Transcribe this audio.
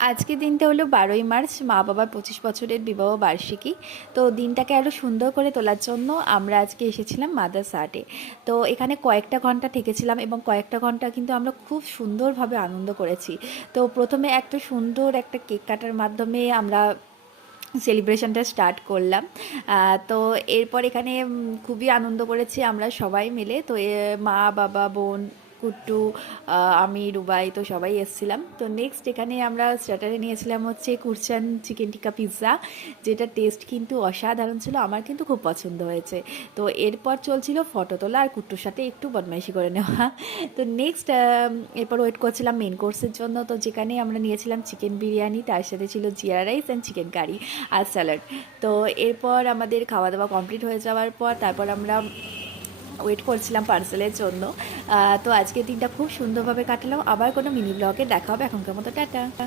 আজকের দিনটা হলো 12ই মার্চ, মা বাবার 25 বছরের বিবাহ বার্ষিকী। তো দিনটাকে আরও সুন্দর করে তোলার জন্য আমরা আজকে এসেছিলাম মাদার্স আর্টে। তো এখানে কয়েকটা ঘন্টা থেকেছিলাম এবং কয়েকটা ঘন্টা কিন্তু আমরা খুব সুন্দরভাবে আনন্দ করেছি। তো প্রথমে একটা সুন্দর একটা কেক কাটার মাধ্যমে আমরা সেলিব্রেশনটা স্টার্ট করলাম। তো এরপর এখানে খুবই আনন্দ করেছি আমরা সবাই মিলে। তো মা বাবা বোন কুট্টু আমি রুবাই তো সবাই এসেছিলাম। তো নেক্সট এখানে আমরা স্টার্টারে নিয়েছিলাম হচ্ছে কুরচান চিকেন টিক্কা পিৎজা, যেটা টেস্ট কিন্তু অসাধারণ ছিল, আমার কিন্তু খুব পছন্দ হয়েছে। তো এরপর চলছিল ফটো তোলা আর কুট্টুর সাথে একটু বদমাইশি করে নেওয়া। তো নেক্সট এরপর ওয়েট করছিলাম মেন কোর্সের জন্য। তো যেখানে আমরা নিয়েছিলাম চিকেন বিরিয়ানি, তার সাথে ছিল jeera rice and chicken curry আর স্যালাড। তো এরপর আমাদের খাওয়া দাওয়া কমপ্লিট হয়ে যাওয়ার পর তারপর আমরা ওয়েট করছিলাম পার্সেলের জন্য। তো আজকের দিনটা খুব সুন্দরভাবে কাটালাম। আবার কোনো মিনি ব্লগে দেখা হবে। এখনকার মতো টাটা।